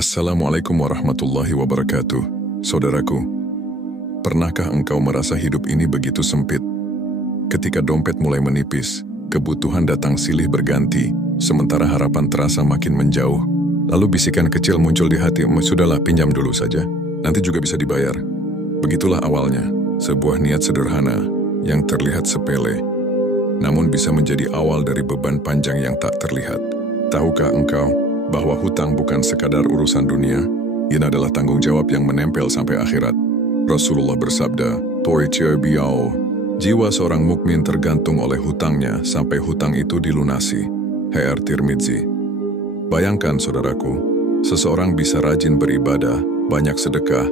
Assalamualaikum warahmatullahi wabarakatuh. Saudaraku, pernahkah engkau merasa hidup ini begitu sempit? Ketika dompet mulai menipis, kebutuhan datang silih berganti, sementara harapan terasa makin menjauh. Lalu bisikan kecil muncul di hati, sudahlah pinjam dulu saja, nanti juga bisa dibayar. Begitulah awalnya, sebuah niat sederhana yang terlihat sepele, namun bisa menjadi awal dari beban panjang yang tak terlihat. Tahukah engkau bahwa hutang bukan sekadar urusan dunia, ini adalah tanggung jawab yang menempel sampai akhirat. Rasulullah bersabda, jiwa seorang mukmin tergantung oleh hutangnya sampai hutang itu dilunasi. HR Tirmidzi. Bayangkan saudaraku, seseorang bisa rajin beribadah, banyak sedekah,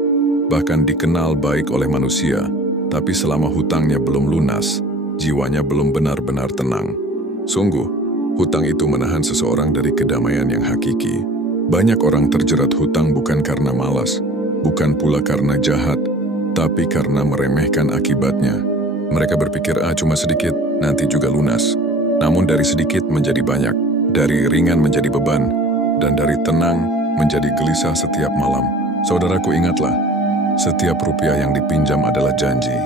bahkan dikenal baik oleh manusia, tapi selama hutangnya belum lunas, jiwanya belum benar-benar tenang. Sungguh, hutang itu menahan seseorang dari kedamaian yang hakiki. Banyak orang terjerat hutang bukan karena malas, bukan pula karena jahat, tapi karena meremehkan akibatnya. Mereka berpikir, cuma sedikit, nanti juga lunas. Namun dari sedikit menjadi banyak, dari ringan menjadi beban, dan dari tenang menjadi gelisah setiap malam. Saudaraku, ingatlah, setiap rupiah yang dipinjam adalah janji,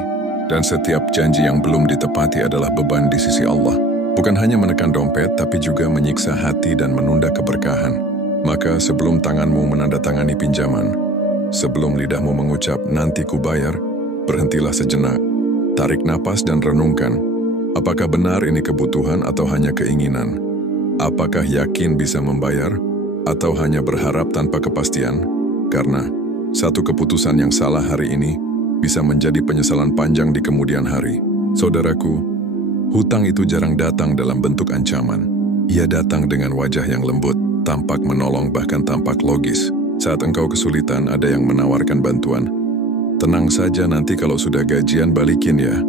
dan setiap janji yang belum ditepati adalah beban di sisi Allah. Bukan hanya menekan dompet, tapi juga menyiksa hati dan menunda keberkahan. Maka sebelum tanganmu menandatangani pinjaman, sebelum lidahmu mengucap, nanti ku bayar, berhentilah sejenak, tarik napas dan renungkan. Apakah benar ini kebutuhan atau hanya keinginan? Apakah yakin bisa membayar, atau hanya berharap tanpa kepastian? Karena satu keputusan yang salah hari ini bisa menjadi penyesalan panjang di kemudian hari. Saudaraku, hutang itu jarang datang dalam bentuk ancaman. Ia datang dengan wajah yang lembut, tampak menolong bahkan tampak logis. Saat engkau kesulitan, ada yang menawarkan bantuan. Tenang saja, nanti kalau sudah gajian balikin ya.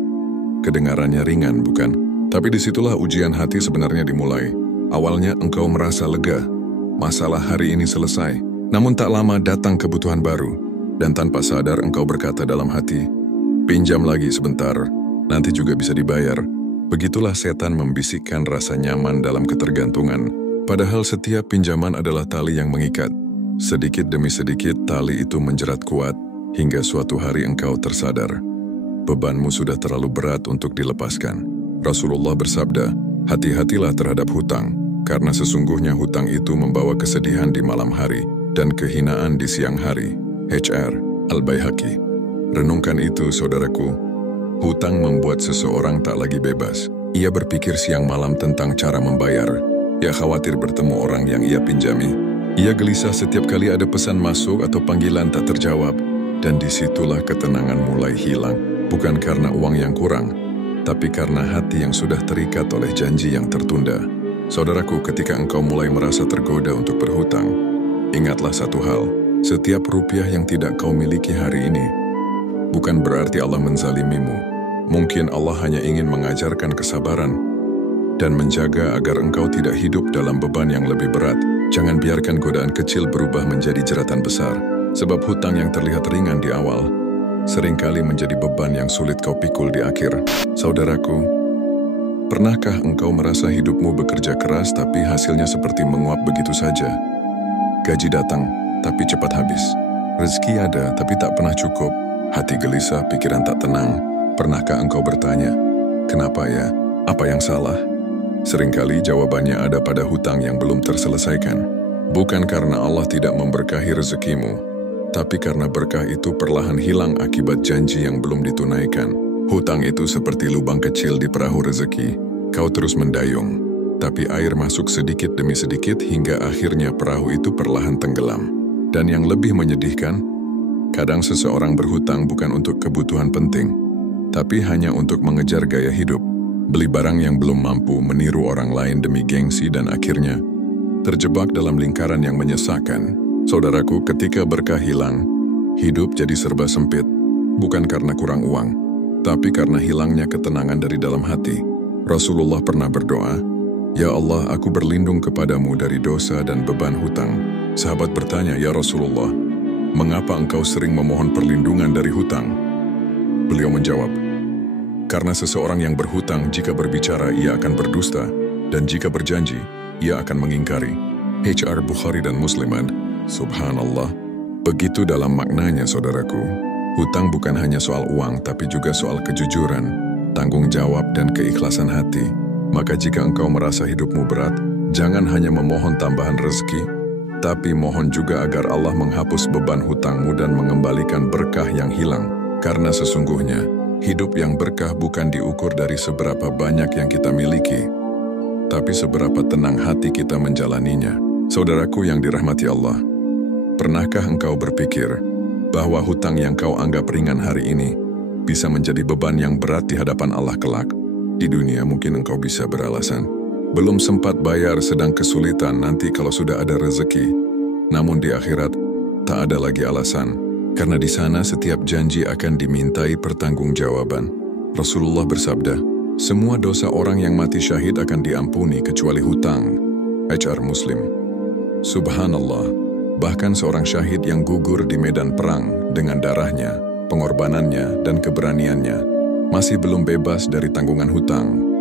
Kedengarannya ringan, bukan? Tapi disitulah ujian hati sebenarnya dimulai. Awalnya engkau merasa lega, masalah hari ini selesai. Namun tak lama datang kebutuhan baru, dan tanpa sadar engkau berkata dalam hati, pinjam lagi sebentar, nanti juga bisa dibayar. Begitulah setan membisikkan rasa nyaman dalam ketergantungan. Padahal setiap pinjaman adalah tali yang mengikat. Sedikit demi sedikit tali itu menjerat kuat, hingga suatu hari engkau tersadar. Bebanmu sudah terlalu berat untuk dilepaskan. Rasulullah bersabda, hati-hatilah terhadap hutang, karena sesungguhnya hutang itu membawa kesedihan di malam hari dan kehinaan di siang hari. HR Al-Baihaqi. Renungkan itu, saudaraku. Hutang membuat seseorang tak lagi bebas. Ia berpikir siang malam tentang cara membayar. Ia khawatir bertemu orang yang ia pinjami. Ia gelisah setiap kali ada pesan masuk atau panggilan tak terjawab. Dan disitulah ketenangan mulai hilang. Bukan karena uang yang kurang, tapi karena hati yang sudah terikat oleh janji yang tertunda. Saudaraku, ketika engkau mulai merasa tergoda untuk berhutang, ingatlah satu hal, setiap rupiah yang tidak kau miliki hari ini, bukan berarti Allah menzalimimu. Mungkin Allah hanya ingin mengajarkan kesabaran dan menjaga agar engkau tidak hidup dalam beban yang lebih berat. Jangan biarkan godaan kecil berubah menjadi jeratan besar, sebab hutang yang terlihat ringan di awal seringkali menjadi beban yang sulit kau pikul di akhir. Saudaraku, pernahkah engkau merasa hidupmu bekerja keras tapi hasilnya seperti menguap begitu saja? Gaji datang, tapi cepat habis. Rezeki ada, tapi tak pernah cukup. Hati gelisah, pikiran tak tenang. Pernahkah engkau bertanya, kenapa ya? Apa yang salah? Seringkali jawabannya ada pada hutang yang belum terselesaikan. Bukan karena Allah tidak memberkahi rezekimu, tapi karena berkah itu perlahan hilang akibat janji yang belum ditunaikan. Hutang itu seperti lubang kecil di perahu rezeki. Kau terus mendayung, tapi air masuk sedikit demi sedikit hingga akhirnya perahu itu perlahan tenggelam. Dan yang lebih menyedihkan, kadang seseorang berhutang bukan untuk kebutuhan penting, tapi hanya untuk mengejar gaya hidup. Beli barang yang belum mampu, meniru orang lain demi gengsi, dan akhirnya terjebak dalam lingkaran yang menyesakkan. Saudaraku, ketika berkah hilang, hidup jadi serba sempit. Bukan karena kurang uang, tapi karena hilangnya ketenangan dari dalam hati. Rasulullah pernah berdoa, ya Allah, aku berlindung kepadamu dari dosa dan beban hutang. Sahabat bertanya, ya Rasulullah, mengapa engkau sering memohon perlindungan dari hutang? Beliau menjawab, karena seseorang yang berhutang jika berbicara ia akan berdusta, dan jika berjanji ia akan mengingkari. HR Bukhari dan Muslim. Subhanallah, begitu dalam maknanya saudaraku. Hutang bukan hanya soal uang, tapi juga soal kejujuran, tanggung jawab, dan keikhlasan hati. Maka jika engkau merasa hidupmu berat, jangan hanya memohon tambahan rezeki, tapi mohon juga agar Allah menghapus beban hutangmu dan mengembalikan berkah yang hilang. Karena sesungguhnya, hidup yang berkah bukan diukur dari seberapa banyak yang kita miliki, tapi seberapa tenang hati kita menjalaninya. Saudaraku yang dirahmati Allah, pernahkah engkau berpikir bahwa hutang yang kau anggap ringan hari ini bisa menjadi beban yang berat di hadapan Allah kelak? Di dunia mungkin engkau bisa beralasan, belum sempat bayar sedang kesulitan, nanti kalau sudah ada rezeki. Namun di akhirat, tak ada lagi alasan, karena di sana setiap janji akan dimintai pertanggungjawaban. Rasulullah bersabda, semua dosa orang yang mati syahid akan diampuni kecuali hutang. HR Muslim. Subhanallah, bahkan seorang syahid yang gugur di medan perang dengan darahnya, pengorbanannya, dan keberaniannya, masih belum bebas dari tanggungan hutang.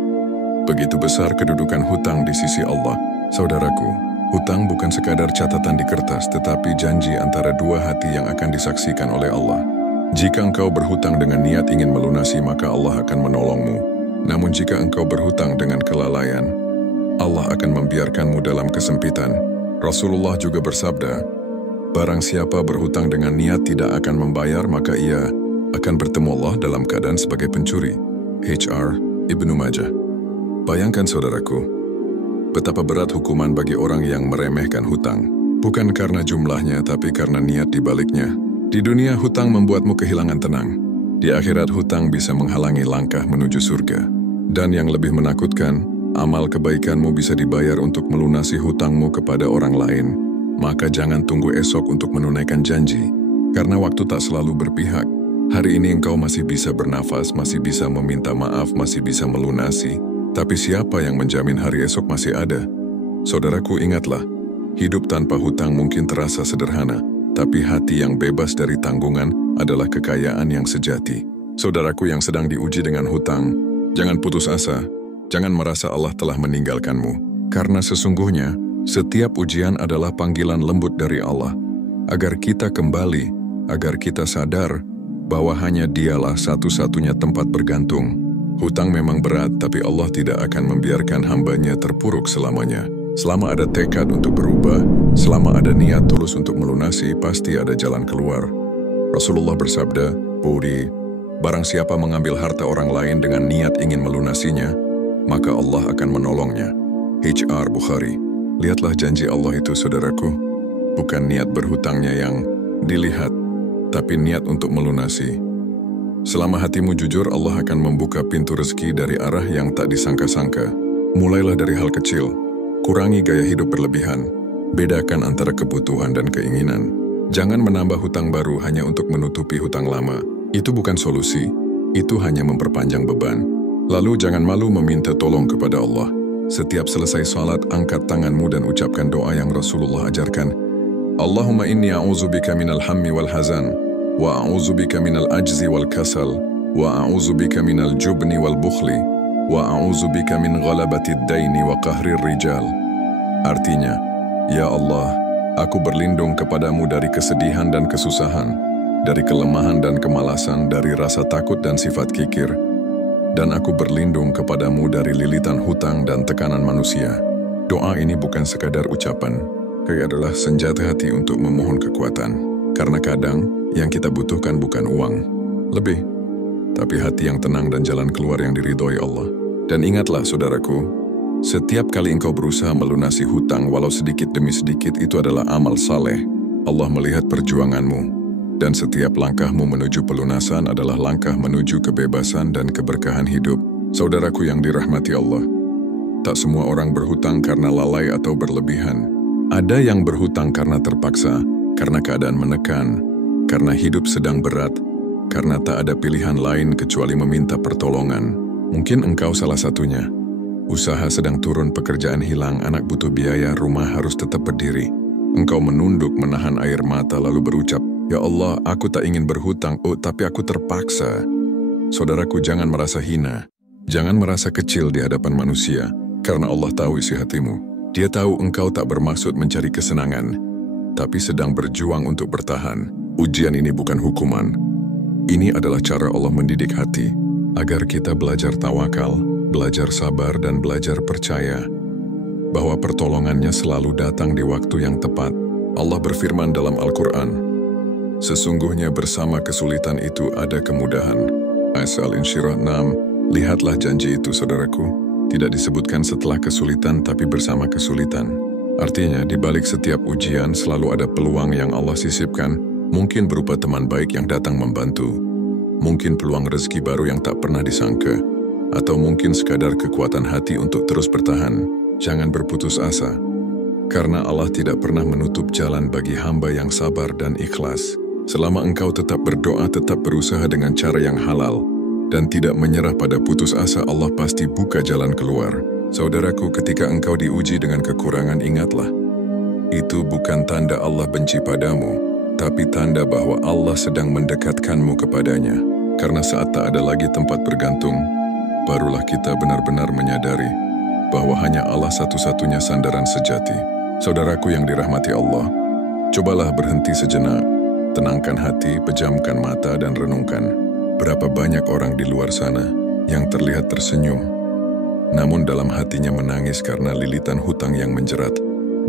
Begitu besar kedudukan hutang di sisi Allah. Saudaraku, hutang bukan sekadar catatan di kertas, tetapi janji antara dua hati yang akan disaksikan oleh Allah. Jika engkau berhutang dengan niat ingin melunasi, maka Allah akan menolongmu. Namun jika engkau berhutang dengan kelalaian, Allah akan membiarkanmu dalam kesempitan. Rasulullah juga bersabda, barang siapa berhutang dengan niat tidak akan membayar, maka ia akan bertemu Allah dalam keadaan sebagai pencuri. HR Ibnu Majah. Bayangkan saudaraku, betapa berat hukuman bagi orang yang meremehkan hutang. Bukan karena jumlahnya, tapi karena niat di baliknya. Di dunia hutang membuatmu kehilangan tenang. Di akhirat hutang bisa menghalangi langkah menuju surga. Dan yang lebih menakutkan, amal kebaikanmu bisa dibayar untuk melunasi hutangmu kepada orang lain. Maka jangan tunggu esok untuk menunaikan janji, karena waktu tak selalu berpihak. Hari ini engkau masih bisa bernafas, masih bisa meminta maaf, masih bisa melunasi. Tapi siapa yang menjamin hari esok masih ada? Saudaraku, ingatlah, hidup tanpa hutang mungkin terasa sederhana, tapi hati yang bebas dari tanggungan adalah kekayaan yang sejati. Saudaraku yang sedang diuji dengan hutang, jangan putus asa, jangan merasa Allah telah meninggalkanmu. Karena sesungguhnya, setiap ujian adalah panggilan lembut dari Allah, agar kita kembali, agar kita sadar bahwa hanya Dialah satu-satunya tempat bergantung. Hutang memang berat, tapi Allah tidak akan membiarkan hamba-Nya terpuruk selamanya. Selama ada tekad untuk berubah, selama ada niat tulus untuk melunasi, pasti ada jalan keluar. Rasulullah bersabda, Budi, barang siapa mengambil harta orang lain dengan niat ingin melunasinya, maka Allah akan menolongnya. HR Bukhari. Lihatlah janji Allah itu, saudaraku. Bukan niat berhutangnya yang dilihat, tapi niat untuk melunasi. Selama hatimu jujur, Allah akan membuka pintu rezeki dari arah yang tak disangka-sangka. Mulailah dari hal kecil. Kurangi gaya hidup berlebihan. Bedakan antara kebutuhan dan keinginan. Jangan menambah hutang baru hanya untuk menutupi hutang lama. Itu bukan solusi. Itu hanya memperpanjang beban. Lalu jangan malu meminta tolong kepada Allah. Setiap selesai salat, angkat tanganmu dan ucapkan doa yang Rasulullah ajarkan. Allahumma inni a'udzubika minal hammi wal hazan, wa a'udzubika minal ajzi wal kasal, wa a'udzubika minal jubni wal bukhli, wa a'udzubika min ghalabatid daini wa qahrir rijal. Artinya, ya Allah, aku berlindung kepadamu dari kesedihan dan kesusahan, dari kelemahan dan kemalasan, dari rasa takut dan sifat kikir, dan aku berlindung kepadamu dari lilitan hutang dan tekanan manusia. Doa ini bukan sekadar ucapan, adalah senjata hati untuk memohon kekuatan. Karena kadang yang kita butuhkan bukan uang lebih, tapi hati yang tenang dan jalan keluar yang diridhoi Allah. Dan ingatlah saudaraku, setiap kali engkau berusaha melunasi hutang walau sedikit demi sedikit, itu adalah amal saleh. Allah melihat perjuanganmu, dan setiap langkahmu menuju pelunasan adalah langkah menuju kebebasan dan keberkahan hidup. Saudaraku yang dirahmati Allah, tak semua orang berhutang karena lalai atau berlebihan. Ada yang berhutang karena terpaksa, karena keadaan menekan, karena hidup sedang berat, karena tak ada pilihan lain kecuali meminta pertolongan. Mungkin engkau salah satunya. Usaha sedang turun, pekerjaan hilang, anak butuh biaya, rumah harus tetap berdiri. Engkau menunduk, menahan air mata, lalu berucap, Ya Allah, aku tak ingin berhutang, tapi aku terpaksa. Saudaraku, jangan merasa hina. Jangan merasa kecil di hadapan manusia, karena Allah tahu isi hatimu. Dia tahu engkau tak bermaksud mencari kesenangan. tapi sedang berjuang untuk bertahan. Ujian ini bukan hukuman. Ini adalah cara Allah mendidik hati, agar kita belajar tawakal, belajar sabar dan belajar percaya bahwa pertolongannya selalu datang di waktu yang tepat. Allah berfirman dalam Al-Quran, "Sesungguhnya bersama kesulitan itu ada kemudahan." Al-Insyirah 6. Lihatlah janji itu, saudaraku. Tidak disebutkan setelah kesulitan, tapi bersama kesulitan. Artinya, di balik setiap ujian selalu ada peluang yang Allah sisipkan, mungkin berupa teman baik yang datang membantu, mungkin peluang rezeki baru yang tak pernah disangka, atau mungkin sekadar kekuatan hati untuk terus bertahan. Jangan berputus asa, karena Allah tidak pernah menutup jalan bagi hamba yang sabar dan ikhlas. Selama engkau tetap berdoa, tetap berusaha dengan cara yang halal, dan tidak menyerah pada putus asa, Allah pasti buka jalan keluar. Saudaraku, ketika engkau diuji dengan kekurangan, ingatlah, itu bukan tanda Allah benci padamu, tapi tanda bahwa Allah sedang mendekatkanmu kepadanya. Karena saat tak ada lagi tempat bergantung, barulah kita benar-benar menyadari bahwa hanya Allah satu-satunya sandaran sejati. Saudaraku yang dirahmati Allah, cobalah berhenti sejenak, tenangkan hati, pejamkan mata dan renungkan. Berapa banyak orang di luar sana yang terlihat tersenyum, namun dalam hatinya menangis karena lilitan hutang yang menjerat.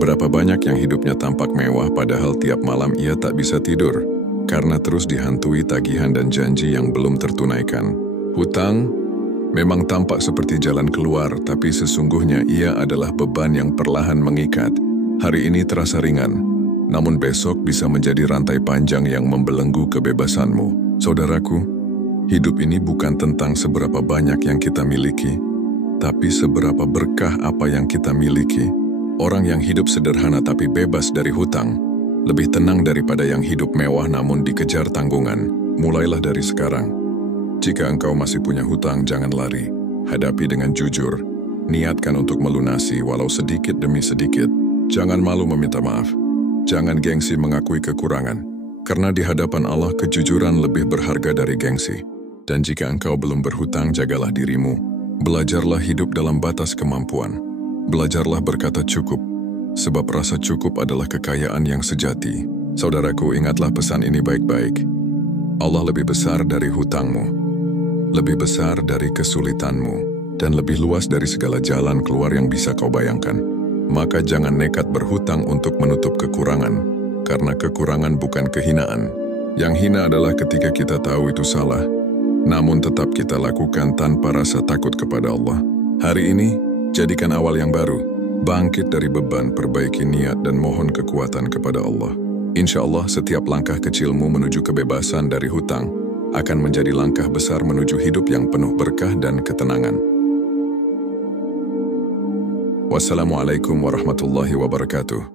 Berapa banyak yang hidupnya tampak mewah padahal tiap malam ia tak bisa tidur karena terus dihantui tagihan dan janji yang belum tertunaikan. Hutang memang tampak seperti jalan keluar, tapi sesungguhnya ia adalah beban yang perlahan mengikat. Hari ini terasa ringan, namun besok bisa menjadi rantai panjang yang membelenggu kebebasanmu. Saudaraku, hidup ini bukan tentang seberapa banyak yang kita miliki, tapi seberapa berkah apa yang kita miliki. Orang yang hidup sederhana tapi bebas dari hutang, lebih tenang daripada yang hidup mewah namun dikejar tanggungan. Mulailah dari sekarang. Jika engkau masih punya hutang, jangan lari. Hadapi dengan jujur. Niatkan untuk melunasi walau sedikit demi sedikit. Jangan malu meminta maaf. Jangan gengsi mengakui kekurangan. Karena di hadapan Allah kejujuran lebih berharga dari gengsi. Dan jika engkau belum berhutang, jagalah dirimu. Belajarlah hidup dalam batas kemampuan. Belajarlah berkata cukup, sebab rasa cukup adalah kekayaan yang sejati. Saudaraku, ingatlah pesan ini baik-baik. Allah lebih besar dari hutangmu, lebih besar dari kesulitanmu, dan lebih luas dari segala jalan keluar yang bisa kau bayangkan. Maka jangan nekat berhutang untuk menutup kekurangan, karena kekurangan bukan kehinaan. Yang hina adalah ketika kita tahu itu salah, namun tetap kita lakukan tanpa rasa takut kepada Allah. Hari ini, jadikan awal yang baru. Bangkit dari beban, perbaiki niat dan mohon kekuatan kepada Allah. Insya Allah, setiap langkah kecilmu menuju kebebasan dari hutang akan menjadi langkah besar menuju hidup yang penuh berkah dan ketenangan. Wassalamualaikum warahmatullahi wabarakatuh.